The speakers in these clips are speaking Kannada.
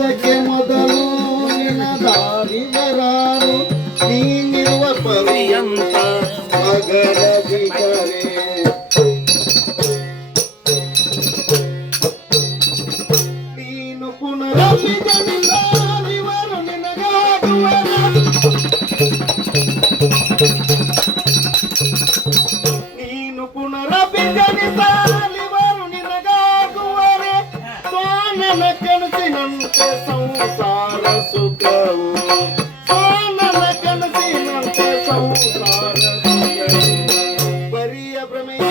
ಅದಕ್ಕೆ ಮೊದಲು ನಿನ್ನ ದಾರಿಯರಾರು ನೀನಿರುವ ಪರ್ಯಂತ ಮಗರ ಬಿಟ್ಟರೆ ನೀನು ಪುನರಪಿ ಜನಿಸಾಲಿವರು ನಿನಗಾಗುವರ ನೀನು ಪುನರಪಿ ಜನಿಸಾಲಿವರು ನಿನಗಾಗುವರೆ ಸೋನನ ಕನಸಿನಂತೆ ಸಂಸಾರ ಸುಖವು ಸೋನನ ಕನಸಿನಂತೆ ಸಂಸಾರ ಸುಖವು ಬರಿಯ ಭ್ರಮೆಯ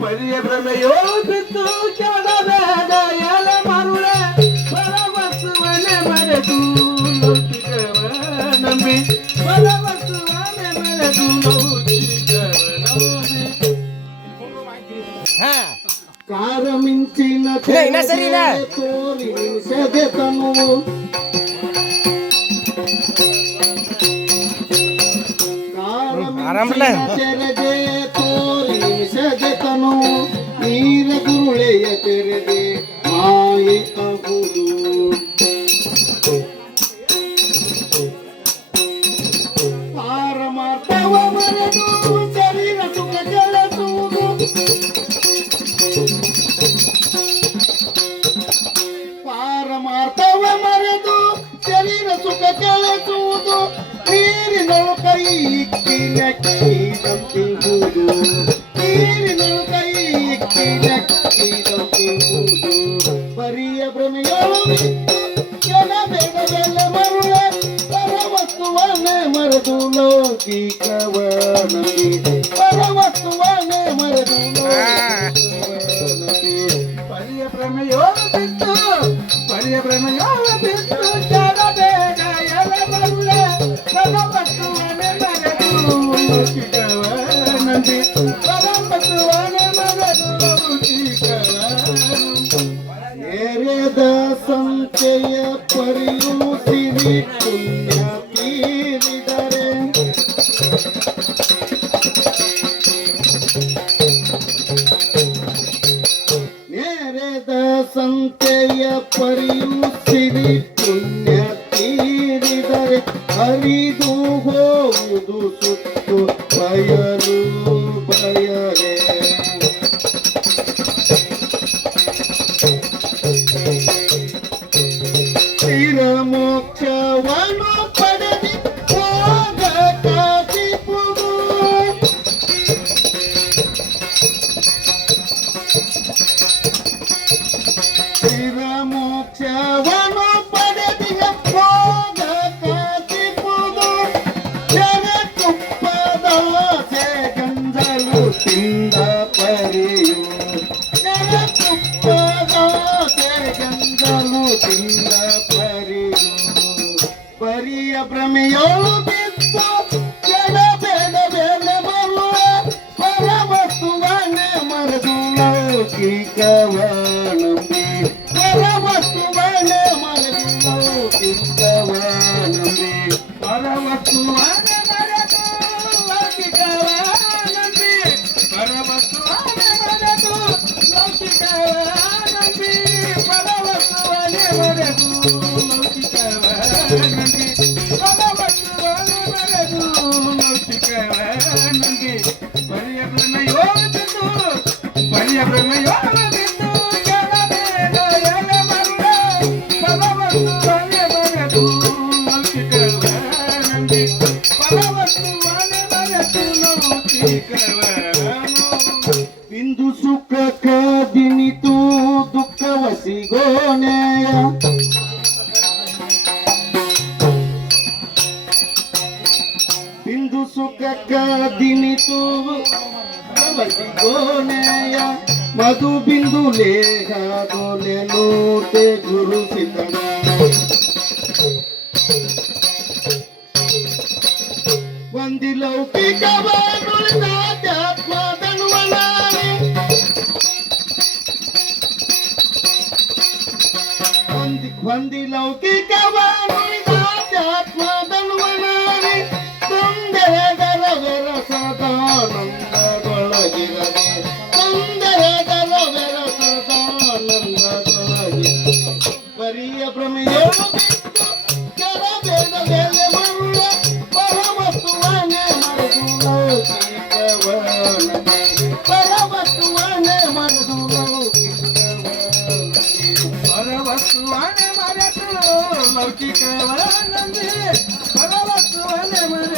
ಬರಿಯ ಭ್ರಮೆಯೋ ಬಿತ್ತು ಕೆಳಬೇಡ ಎಲ ಮರುಳೆ ಪರವಸ್ತುವನೆ ಮರೆತು ಲೌಕಿಕವ ನಂಬಿ ಪರವಸ್ತುವನೆ ಮರೆತು ಲೌಕಿಕವ ನಂಬಿ ಕಾರ ಮಿಂಚಿನ ತೋರಿ ಸದೆ ತನುವು ತೆರೆದೆ ತೋರಿ ಸಜತನು ನೀರ ಗುರುಳೆಯ ತೆರೆದೆ ಮಾಯೆ ಅಹುದು ಪಾರಮಾರ್ಥವ ಮರೆದು ಶರೀರ ಸುಖ ಕೆಲಸುವುದು ಪಾರಮಾರ್ಥವ ಮರೆದು ಶರೀರ ಸುಖ ಕೆಲಸುವುದು ನೀರಿನಳು ಕೈ ಇಕ್ಕಿನ ಕೀದಂತಿಂಬುದು ನೀರಿನಳು ಕೈ ಇಕ್ಕಿನ ಕೀದಂತಿಂಬುದು ಬರಿಯ ಭ್ರಮೆಯಳು ಕೆಳಬೇಡವೆಲ್ಲ ಮರುಳ ಪರವಸ್ತುವನ್ನೇ ಮರೆದು ಲೌಕಿಕವ ನಮಿ ಪರವಸ್ತುವನ್ನೇ ಮರೆದು ಪರಿಯ ಭ್ರಮೆಯೋಳು ಬಿತ್ತು ಪರಿಯ ಭ್ರಮೆಯೋಳು ಬಿತ್ತು ಕೆಳಬೇಡ ಎಲ ಮರುಳ ಪರವಸ್ತುವನ್ನೇ ಮರೆದು ಲೌಕಿಕವ ನಂದಿ ಪರವಸ್ತುವನ್ನೇ ಮರೆದು ಲೌಕಿಕವ ಎರೆದ ಸಂಚಯ ಪರಿಯು ಸಿರಿ ಪುಣ್ಯ ತೀರಿದರೆ ನೆರೆದ ಸಂತೆಯ ಪರಿಯು ಸಿರಿ ಪುಣ್ಯ ತೀರಿದರೆ ಹರಿದು ಹೋಗುವುದು ಸುತ್ತು ಬಯಲು ಬಯಲೆ ಸ್ಥಿರ ಮೋಕ್ಷವನ್ನು ಪಡೆದಿ ಹೋಗ ಕಾದಿಪುದು ಸ್ಥಿರ ಮೋಕ್ಷವನ್ನು ಪಡೆದಿ ಹೋಗ ಕಾದಿಪುದು ಜಗತ್ತುಪ್ಪದ ಆಸೆ ಗಂಧಲು ತಿಂದ ಪರಿಯು ಜಗತ್ತುಪ್ಪದ ಆಸೆ ಗಂಧಲು ತಿಂದ ಪರಿಯು ಬರಿಯ ಭ್ರಮೆಯೋಳು ಬಿತ್ತು ಕೆಳಬೇಡ ಬೇಡ ಬರುವ ಪರವಸ್ತುವನ್ನೇ ಮರೆದು ಲೌಕಿಕವ ನಂಬಿ ಪರವಸ್ತುವನ್ನೇ ಮರೆದು ಲೌಕಿಕವ ನಂಬಿ ಪರವಸ್ತುವನ್ನೇ ಮರೆದು ಲೌಕಿಕವ ನಂಬಿ ಪರವಸ್ತುವನ್ನೇ ಮರೆದು ಲೌಕಿಕವ ನಂಬಿ ಪರವಸ್ತುವನ್ನೇ ಮರೆದು ಲೌಕಿಕವ ನಂಬಿ ಪರವಸ್ತುವನ್ನೇ ಮರೆದು ಲೌಕಿಕವ ನಂಬಿ ಪರಿಯ ಭ್ರಮೆಯೋಳು ಬಿತ್ತು ಪರಿಯ ಭ್ರಮೆಯೋಳು ಬಿತ್ತು ಕೆಳಬೇಡ ಎಲ ಮರುಳ ಪರವಸ್ತುವನ್ನೇ ಮರೆದು ಲೌಕಿಕವ ನಂಬಿ ಪರವಸ್ತುವನ್ನೇ ಮರೆದು ಲೌಕಿಕವ ಬಿಂದು ಸುಖ ಕಾದಿನಿತು ದುಃಖವ ಸಿಗೋನೆಯ ಬಿಂದು ಸುಖ ಕಾದಿನಿತು ಸಿಗೋನೆಯ ಮಧು ಬಿಂದು ಲೇಖ ದೋಲೆ ಲೋಟೆ ಗುರು ಸಿತನ ವಂದಿ ಲೌಕಿಕವ ನುಳಿದಾಧ್ಯಾತ್ಮದನುವನಾನೆ ವಂದಿ ಲೌಕಿಕವ ನುಳಿದಾಧ್ಯಾತ್ಮ ಅಧ್ಯಾತ್ಮದನ್ವನಾರಿ ತೊಂದರೆದರ ಬೆರಸದಾನಂದಗೊಳಗಿರದೆ ತೊಂದರೆದರ ಬೆರಸದಾನಂದಗೊಳಗಿರದೆ ಬರಿಯ ಭ್ರಮೆಯೋಗಿ